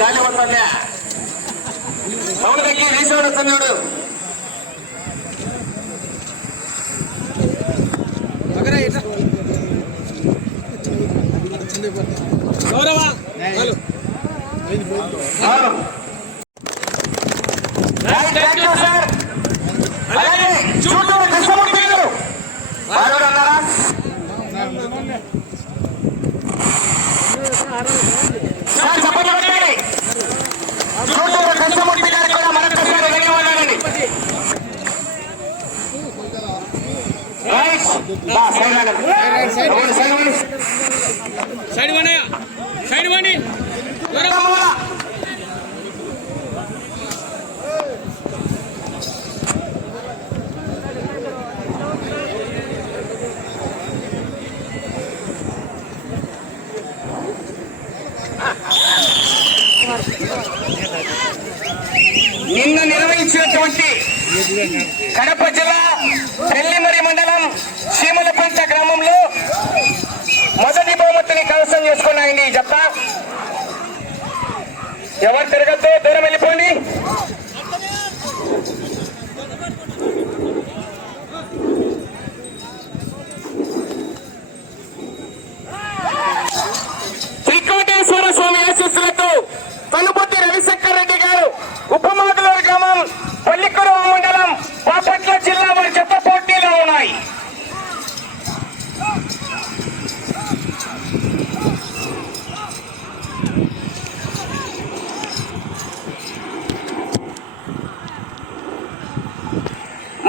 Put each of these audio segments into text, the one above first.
గాలి వస్తుందా సౌండ్ తగ్గి రీసౌండ్ వస్తున్నాడు సార్. అలాగే చూడూరు కృష్ణమూర్తి గారు వారు అన్నారా సార్ చెప్పండి చెప్పండి. చూడూరు కృష్ణమూర్తి గారికి కూడా మరొకసారి ధన్యవాదాలండి రైట్. బా, సైడ్. అవును, సైడ్ వన్. నిన్న నిర్వహించినటువంటి కడప జిల్లా పెళ్ళిమరి మండలం చీమలపంట గ్రామంలో మొదటి బహుమతిని కైవసం చేసుకున్నాయండి ఈ జత ఎవరు తిరగద్దు దూరం వెళ్ళిపోండి శ్రీకోటేశ్వర స్వామి ఆశీస్సులతో కనుపతి రవిశంకర్ రెడ్డి గారు ఉపమాగలూరు గ్రామం పల్లికురవ మండలం బాపట్ల జిల్లా వారి జత పోటీలో ఉన్నాయి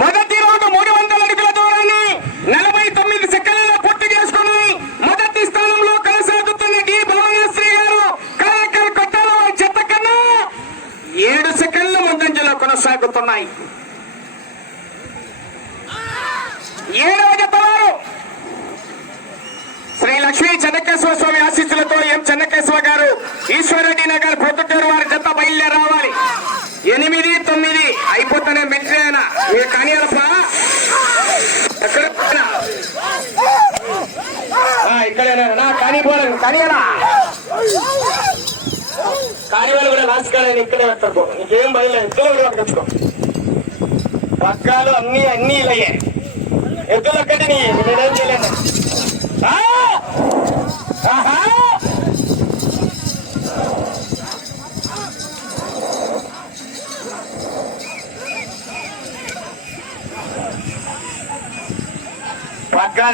మొదటి రౌండ్ మూడు వందల అడుగుల దూరాన్ని నలభై తొమ్మిది సెకండ్లలో పూర్తి చేసుకుని మొదటి స్థానంలో కొనసాగుతున్న డి భువనేశ్వరి గారు కారకల్ కొట్టాల చెత్త కన్నా ఏడు సెకండ్ల ముందంజలో కొనసాగుతున్నాయి. ఏడవ చెప్పవారు శ్రీ లక్ష్మీ చెన్నకేశ్వర స్వామి ఆశీస్సులతో ఎం చెన్నకేశ్వర గారు ఈశ్వరరెడ్డి నగర్ పొద్దుటూరు వారి జత బయలుదేరి రావాలి. ఎనిమిది తొమ్మిది అయిపోతానే మెట్రీ ఆయన మీరు కానీ ఎక్కడ? ఆ, ఇక్కడేనా? కానీ పోలేదు. కానీ కానీ కూడా లాస్ట్ కాడ ఇక్కడే పెడతారు నీకేం భయం లేదు. ఎద్దులు కూడా పట్టుకొచ్చుకో పక్కాలు అన్ని అన్ని ఇలాగే ఎద్దులు ఒక్కటి నీ నేనేం చేయలేను. పక్కాలు ఆహా!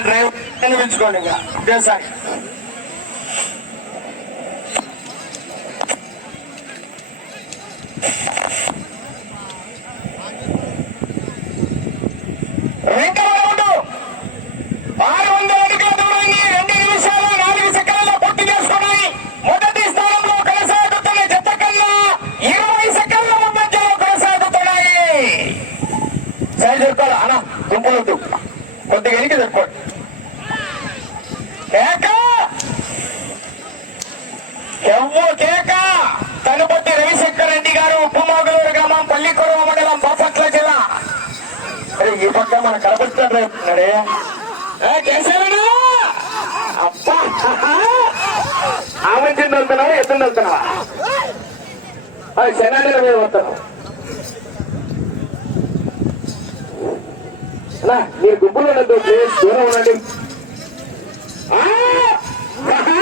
డ్రైవర్ పిలుచుకోండి ఇంకా. ఒకేసారి రెండవ రౌండ్ ఆరు వందల అడుగుల దూరాన్ని రెండు నిమిషాలు నాలుగు సెకండ్లలో పూర్తి చేసుకున్నాయి మొదటి స్థానంలో కొనసాగుతున్న జత కన్నా ఇరవై సెకండ్ల ముందంజలో కొనసాగుతున్నాయి సైడ్ చెప్తారా అన్న గుంపులొద్దు కొద్దిగా ఎనికి చెప్పండి కేక ఎవ్వ కేక తనుపతి రవిశంకర్ రెడ్డి గారు ఉప్పమోగలూరు గ్రామం పల్లికొరవ మండలం బాపట్ల జిల్లా ఈ పక్క మన కనపడుతున్నాడే అబ్బా ఆమె కింద వెళ్తున్నావా ఎత్తుని వెళ్తున్నావా అది మీద వస్తున్నావు మీరు గుంపులో ఉండద్దు ప్లీజ్ దూరం ఉండండి ఆ! ఆహా!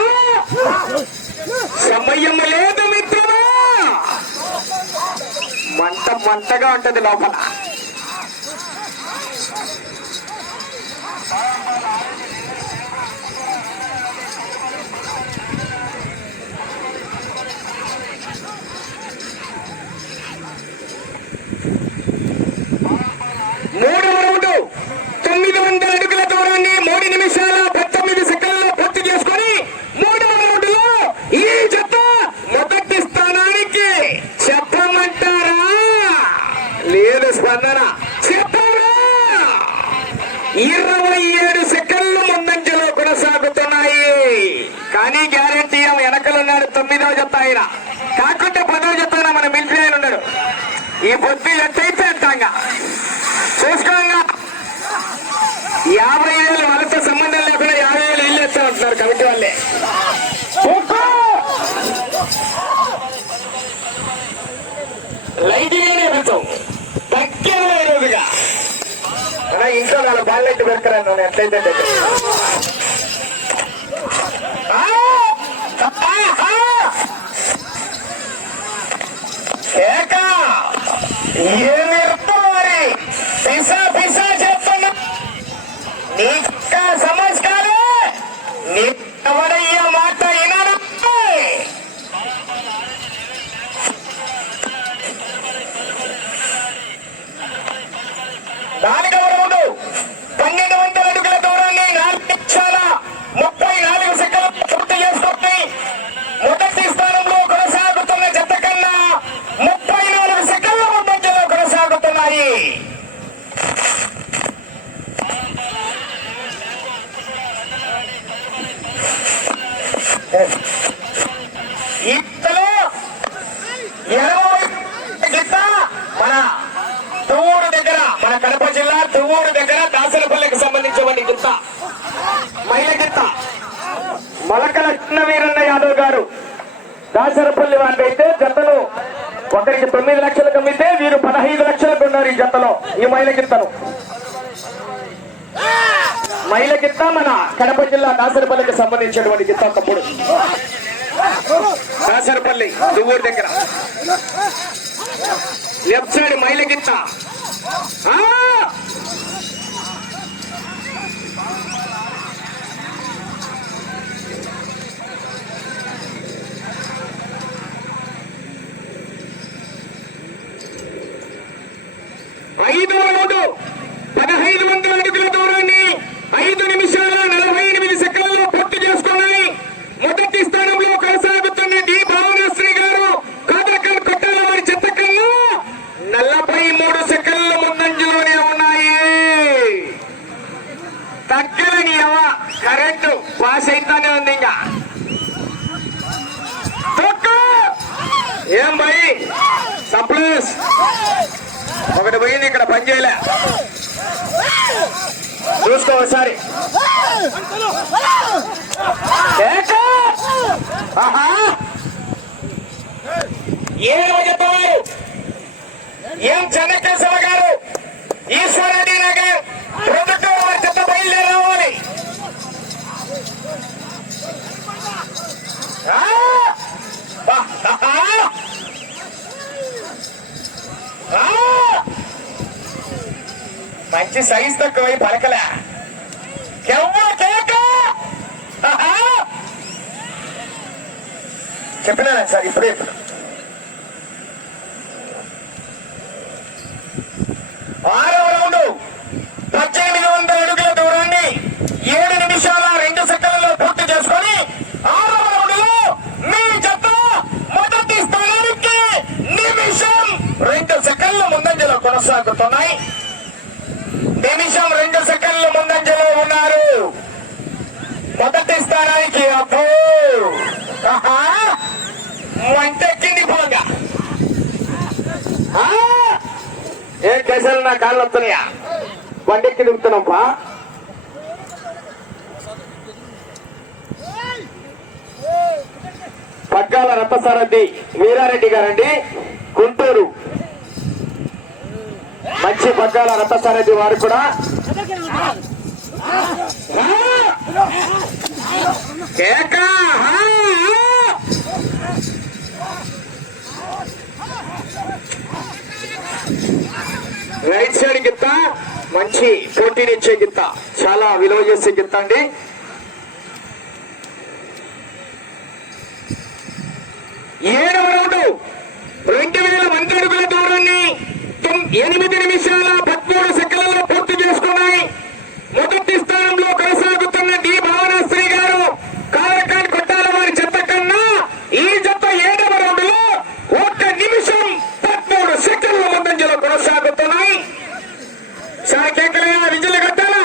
సమయం లేదు మిత్రమా మంట మంటగా ఉంటది లోపల. యాభై ఏళ్ళ వాళ్ళతో సంబంధం లేకుండా యాభై ఏళ్ళు ఇల్లు వేస్తామంటున్నారు కమిటీ వాళ్ళే. లైట్గానే వెళ్తాం తగ్గేలా రోజుగా ఇంట్లో వాళ్ళ బాల్లెట్ పెడతారా నన్ను ఎట్లయితే ఏకా! ఏమి పిసా పిసా! నీక దాసరపల్లి వారికైతే జతను ఒకరికి తొమ్మిది లక్షలకు అమ్మితే వీరు పదహైదు లక్షలకు ఉన్నారు ఈ జతలో. ఈ మహిళ గిత్తను మహిళ గిత్త మన కడప జిల్లా దాసరపల్లికి సంబంధించినటువంటి గిత్త తప్పుడు దాసరపల్లి దువ్వూరు దగ్గర. లెఫ్ట్ సైడ్ మైల గిత్త ఆ! ఐదవ రౌండు పదహైదు వందల అడుగుల దూరాన్ని ఐదు నిమిషాల నలభై ఎనిమిది సెకండ్లలో పూర్తి చేసుకున్నాయి మొదటి స్థానంలో కొనసాగుతున్న డి భావనశ్రీ గారు కాదకల్ కొట్టాల వారి చెత్త కన్నా నలభై మూడు సెకండ్ల ముందంజలోనే ఉన్నాయి తగ్గలని ఎవ కరెంటు పాస్ అయితేనే ఉంది ఇంకా తొక్కు! ఏం భయ్ సప్లస్ ఒకటి పోయింది చేయలే. చూసుకో ఒకసారి. ఏం గారు ఈశ్వరరెడ్డి నగర్ ప్రొద్దుటూరు వారి చెత్త బయలుదేరావాలి ఆ! బా! ఆహా! ఆ! వచ్చి సైజ్ తక్కువై పలకలే. కెవ్వ కేక? చెప్పినా సార్? ఇప్పుడే ఇప్పుడు ఆరవ రౌండ్ పద్దెనిమిది వందల అడుగుల దూరాన్ని ఏడు నిమిషాల రెండు సెకండ్లలో పూర్తి చేసుకొని ఆరవ రౌండ్లో మీ జత మొదటి స్థానానికి నిమిషం రెండు సెకండ్ల ముందంజలో కొనసాగుతున్నాయి నిమిషం రెండు సెకండ్ల ముందంజలో ఉన్నారు మొదటి స్థానానికి అబ్బో పోగా ఏం నా కాళ్ళు వస్తున్నాయా? వంటెక్కి దిగుతున్నాంపా పగ్గాల రథసారథి వీరారెడ్డి గారండి. గుంటూరు. మంచి పగ్గాల రథసారథి వారు కూడా. కేక! రైట్ సైడ్ గిత్త మంచి పోటీనిచ్చే గిత్త చాలా విలువ చేసే గిత్త అండి ఏడవ రౌండ్ రెండు వేల వంద అడుగుల దూరాన్ని ఎనిమిది నిమిషాల పదమూడు సెకండ్లలో పూర్తి చేసుకున్నాయి మొదటి స్థానంలో కలిసి డి భావనాశ్రీ గారు కారకాన్ కొట్టాల వారి చెత్త కన్నా ఈ జత ఏడవ రౌండ్లో ఒక్క నిమిషం పదమూడు సెకండ్ల ముందంజలో కొనసాగుతున్నాయి సాకేకలయ్య విజయలు కట్టాలా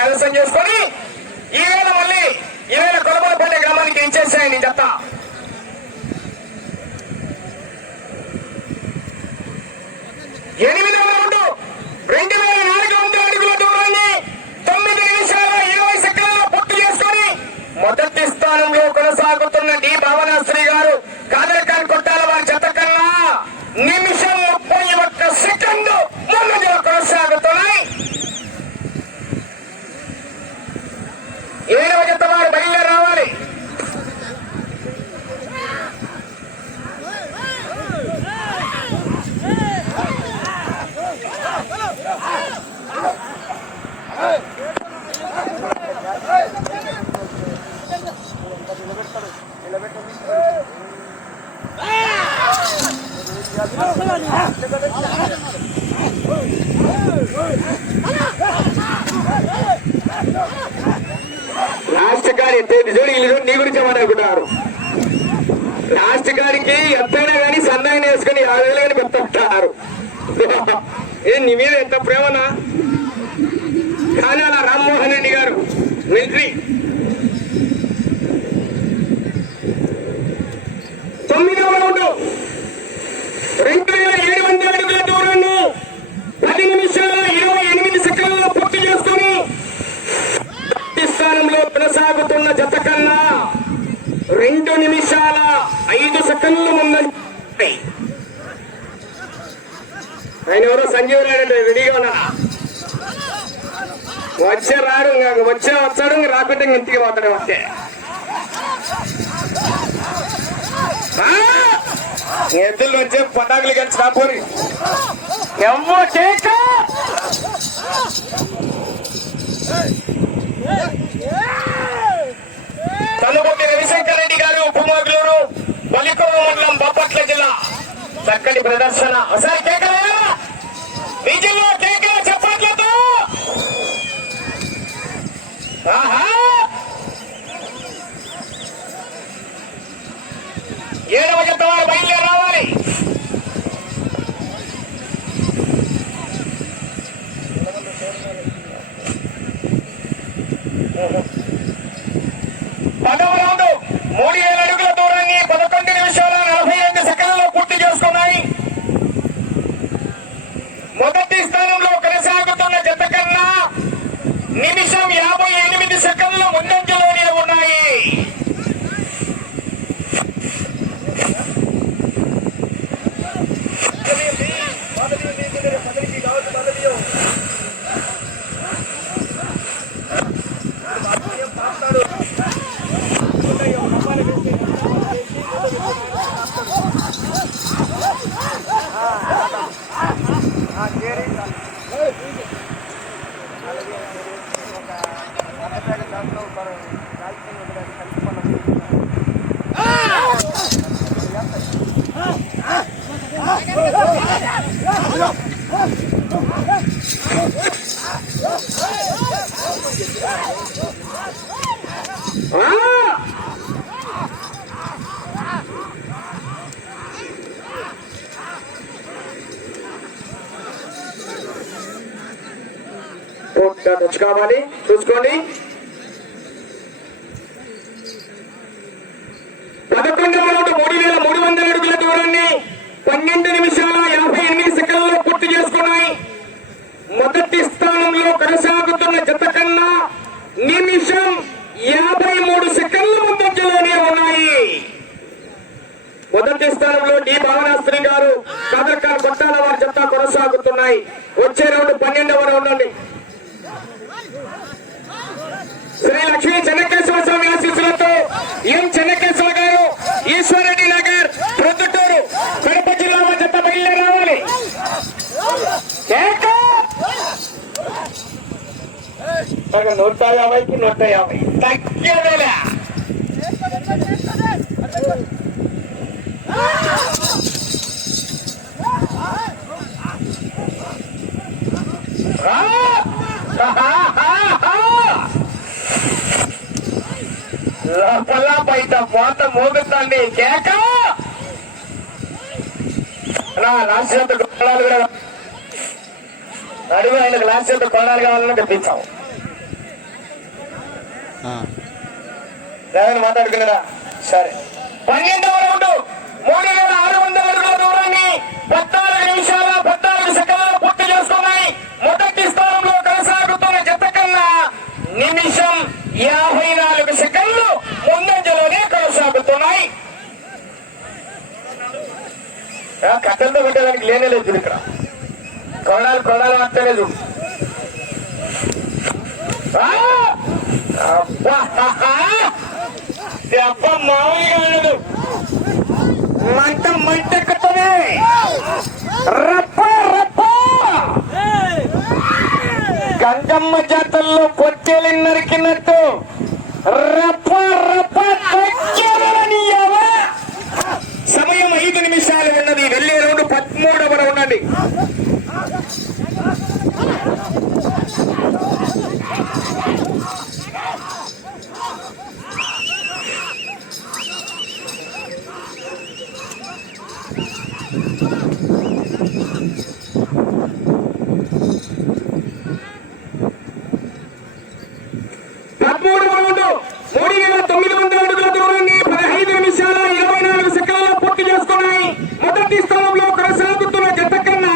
కలసం చేసుకొని ఈ వేళ మళ్ళీ ఈ వేళ కొలబలపల్లి గ్రామానికి ఇచ్చేసాయండి జత ఎనిమిదవ రౌండ్ రెండు వేల నాలుగు వందల అడుగుల దూరాన్ని తొమ్మిది నిమిషాల ఇరవై సెకండ్లలో పూర్తి చేసుకొని మొదటి స్థానంలో కొనసాగుతున్న డి భావనాశ్రీ గారు కాదర్ ఖాన్ కొట్టాల వారి జత కన్నా నిమిషం ముప్పై ఒక్క సెకండ్ ముందంజలో కొనసాగుతున్నాయి ఏడవ జత వారు బయలుదేరి రావాలి లాస్ట్ కాడి జోడి వీళ్ళు నీ గురించి మాట్లాడుకుంటున్నారు. లాస్ట్ కాడికి ఎంతైనా కానీ సన్నాయిని వేసుకుని యాభై వేలు కానీ పెట్టుకుంటున్నారు ఏ నీ మీద ఎంత ప్రేమనా? కానీ అలా రామ్మోహన్ రెడ్డి గారు మిలిటరీ. తొమ్మిదవ రౌండ్ రెండు వేల ఏడు వందల అడుగుల దూరాన్ని పది నిమిషాలు ఇరవై ఎనిమిది సెకండ్లలో పూర్తి చేసుకుని మొదటి స్థానంలో కొనసాగుతున్న జత కన్నా రెండు నిమిషాల ఐదు సెకండ్లు ముందండి ఆయన ఎవరో సంజీవ్ నాయుడు రెడీగా ఉన్నా వచ్చే రాడు వచ్చే వచ్చాడు రాకుంటే ఇంటికి పోతాడు వచ్చే ఎద్దులు వచ్చే పటాకులు కలిసి రాపోరి ఎవ్వ కేక రవిశంకర్ రెడ్డి గారు ఉపమోగులూరు బలికొవ మండలం బాపట్ల జిల్లా. చక్కటి ప్రదర్శన. అసలు కేకలేరా విజయంలో కేకల చప్పట్లతో. ఆహా! ఏడవ జత వారు బయలుదేరి రావాలి. pájaro. టచ్ కావాలి చూసుకోండి. పదకొండు రౌండ్ మూడు వేల మూడు వందల అడుగుల దూరాన్ని పన్నెండు నిమిషాల యాభై ఎనిమిది సెకండ్లు పూర్తి చేసుకున్నాయి. మొదటి స్థానంలో కొనసాగుతున్న జత కన్నా నిమిషం యాభై మూడు సెకండ్ల ముందంజలోనే ఉన్నాయి. మొదటి స్థానంలో డి భావనాస్త్రి గారు కదర్కార్ కొట్టాల వారి జత కొనసాగుతున్నాయి. వచ్చే రౌండ్ పన్నెండవ రౌండ్ అండి. శ్రీ లక్ష్మీ చెన్నకేశ్వర స్వామి ఆశీస్సులతో ఎం చెన్నకేశ్వర గారు ఈశ్వరెడ్డి నగర్ ప్రొద్దుటూరు కడప జిల్లా జత బయలుదేరి రావాలి. నూట యాభైకి నూట యాభై. Ha ha ha ha లోపల బయట మోత మోగుతుంది. కేక! లాస్ట్ కొనాలి కూడా అడుగు ఆయనకు లాస్ట్ కొనాలి కావాలని తెప్పించాం డ్రైవర్ మాట్లాడుకున్నాడా? సరే. పన్నెండవ రౌండ్ మూడు వేల ఆరు వందల అడుగుల దూరాన్ని పద్నాలుగు నిమిషాల పద్నాలుగు సెకండ్లు పూర్తి చేసుకున్నాయి మొదటి స్థానంలో కొనసాగుతున్న జత కన్నా నిమిషం యాభై నాలుగు సెకండ్లు ముందంజలోనే కొనసాగుతున్నాయి ఆ, కట్టెలతో పెట్టడానికి లేనే లేదు ఇక్కడ. కొనాలి కొనాలి మాత్రమే చూడు. అబ్బా! దెబ్బ మామూలుగా ఉండదు మంట మంట రప్ప రప్ప! గంగమ్మ జాతరలో పొట్టేలు నరికినట్టు రప్ప రప్ప తగ్గేదని ఎవ? సమయం ఐదు నిమిషాలు ఉన్నది వెళ్ళే రౌండ్ పదమూడవ రౌండ్ అండి పదమూడు రౌండ్ మూడు వేల తొమ్మిది వందల అడుగుల దూరాన్ని పదహైదు నిమిషాల ఇరవై నాలుగు సెకండ్లలో పూర్తి చేసుకున్నాయి మొదటి స్థానంలో కొనసాగుతున్న జత కన్నా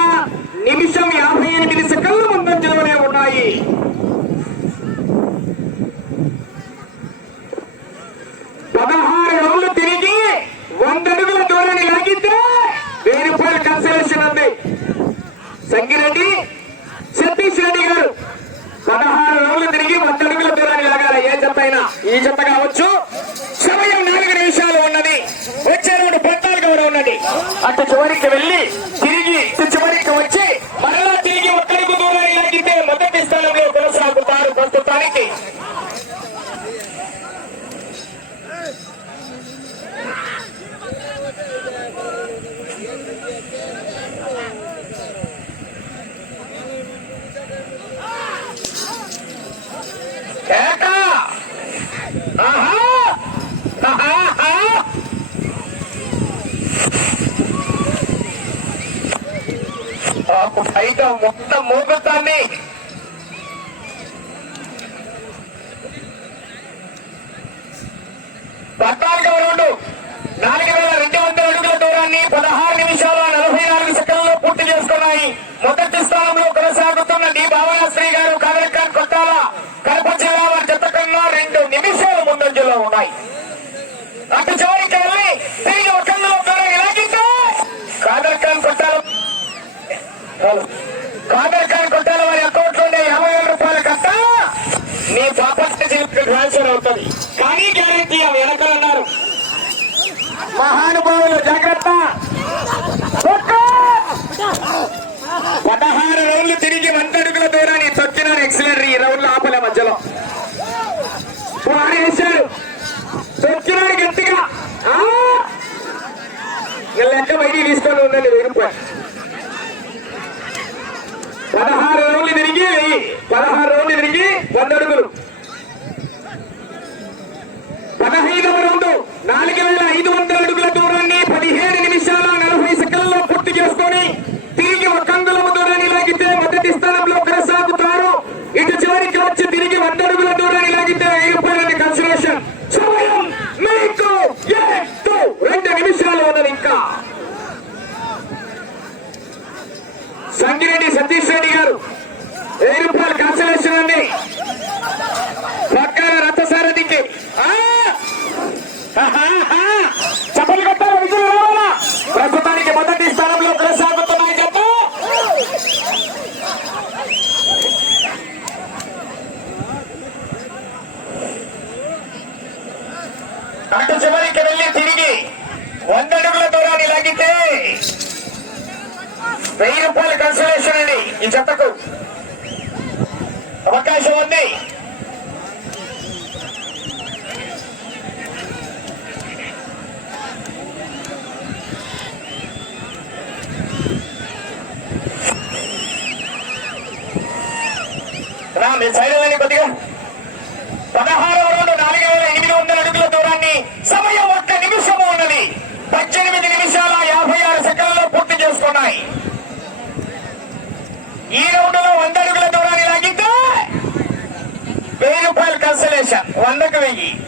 నిమిషం యాభై ఎనిమిది సెకండ్లు ముందంజలోనే ఉన్నాయి పదహారు రౌండ్లు తిరిగి వంద అడుగుల దూరాన్ని లాగితే వెయ్యి రూపాయల కన్సలేషన్ ఉంది సంగిరెడ్డి సతీష్ రెడ్డి గారు. పదహారు రోజులు తిరిగి వంద దూరాన్ని లాగాలి. ఏ జత అయినా ఈ జత కావచ్చు. సమయం నాలుగు నిమిషాలు ఉన్నది. వచ్చే రెండు పద్నాలుగవ రౌండ్ ఉన్నది అటు చివరికి వెళ్ళి తిరిగి ఇటు చివరికి వచ్చి మరలా తిరిగి ఒక్కరికి దూరాన్ని లాగితే మొదటి స్థానంలో కొనసాగుతారు ప్రస్తుతానికి కేక ఆహా ఆహా పాపం మొత్తం మోగుతాన్ని పద్నాలుగవ రౌండ్ నాలుగు వేల రెండు వందల అడుగుల దూరాన్ని పదహారు నిమిషాల నలభై నాలుగు సెకండ్లలో పూర్తి చేసుకున్నాయి. మొదటి స్థానంలో కొనసాగుతున్న డి భావనశ్రీ గారు కాదరికాన్ కొట్టాల కడప జిల్లా వారి జత కన్నా రెండు నిమిషాలు ముందంజలో ఉన్నాయి. కాదర్ ఖాన్ కొట్టాల వారి అకౌంట్లో యాభై వేల రూపాయల కట్ట? నీ ప్రాపర్టీ ట్రాన్స్ఫర్ అవుతుంది. కానీ గ్యారెంటీ అవి వెనకాలన్నారు మహానుభావులు జాగ్రత్త. పదహారు రౌండ్లు తిరిగి వంద దూరాన్ని తొక్కినారు ఎక్సలెంట్ ఈ రౌండ్లు ఆపలే మధ్యలో. వారు వేశారు తొక్కినాడు గట్టిగా లెక్క బయటికి తీసుకొని ఉండండి వెయ్యి రూపాయలు పదహారు రౌండ్లు తిరిగి పదహారు రౌండ్లు తిరిగి వంద అడుగులు. పదహైదవ రౌండ్ నాలుగు వేల ఐదు వందల అడుగులతో దూరాన్ని పదిహేడు నిమిషాల నలభై సెకండ్లలో పూర్తి చేసుకొని తిరిగి ఒక అంగుళము దూరాన్ని లాగితే మొదటి స్థానంలో కొనసాగుతారు ఇటు చివరికి వచ్చి తిరిగి వంద అడుగుల దూరాన్ని లాగితే వెయ్యి రూపాయలని కన్సలేషన్ సమయం మీకు ఎత్తు రెండు నిమిషాలు ఉన్నది ఇంకా సంగిరెడ్డి సతీష్ రెడ్డి గారు వెయ్యి రూపాయలు కన్సలేషన్ అండి పక్కన రథసారథికి ఆ! ఆహాహా! చప్పలు కొట్టారు విజులు రావాలా ప్రస్తుతానికి మొదటి స్థానంలో కొనసాగుతున్నాయి జత అటు చివరికి వెళ్ళి తిరిగి వంద అడుగుల దూరాన్ని లాగితే వెయ్యి రూపాయల కన్సలేషన్ అండి ఈ జతకు. అవకాశం ఉంది. మీరు సైడ్ కొద్దిగా పదహారవ రెండు నాలుగు వేల ఎనిమిది వందల అడుగులు పద్దెనిమిది నిమిషాల యాభై ఆరు సెకండ్లలో పూర్తి చేసుకున్నాయి. ఈ రౌండ్లో వంద అడుగుల దూరాన్ని లాగితే వెయ్యి రూపాయలు కన్సలేషన్ వందకు వెయ్యి.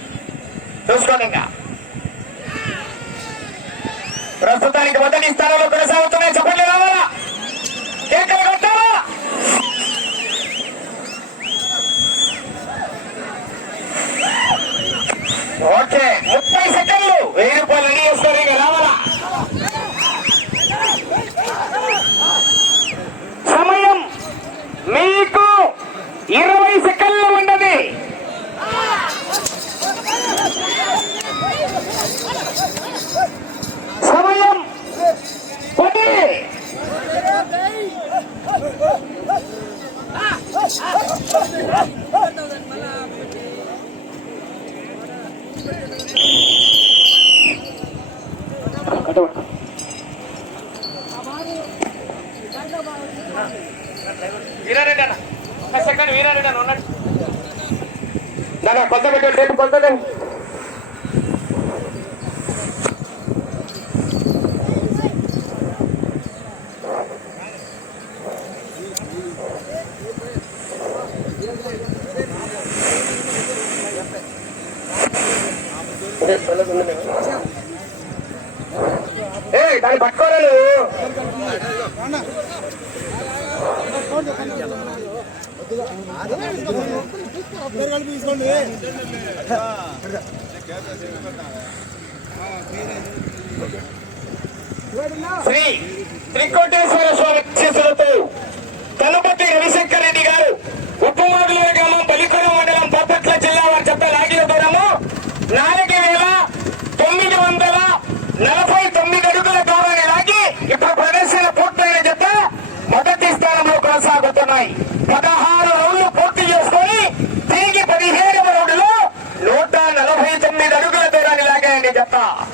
చూసుకోండి ఇంకా. ప్రస్తుతానికి మొదటి స్థానంలో కొనసాగుతున్నాయి. చెప్పండి రావాలా? కేకలు కొట్టా. ఓకే. ముప్పై సెకండ్లు. వెయ్యి రూపాయలు రెడీ చేస్తారు ఇక రావాలా సమయం మీకు ఇరవై సెకండ్లు ఉన్నది సమయం పది Ah! వీరారెడ్డి అన్న. ఒక సెకండ్ వీరారెడ్డి అన్న ఉన్నాడు. దాని కొత్త పెట్టండి రేపు కొత్తది శ్రీ త్రికోటేశ్వర స్వామి శిశులతో తలపతి రవిశంకర్ రెడ్డి గారు ఉప్పమాడుల గ్రామం బలికొండ మండలం బాపట్ల జిల్లా వారి చెత్త లాగిన దూరము నాలుగు వేల తొమ్మిది వందల నలభై తొమ్మిది అడుగుల దూరాన్ని లాగి ఇప్పుడు ప్రదర్శన పూర్తయిన జత మొదటి స్థానంలో కొనసాగుతున్నాయి పదహారు రౌండ్లు పూర్తి చేసుకొని తిరిగి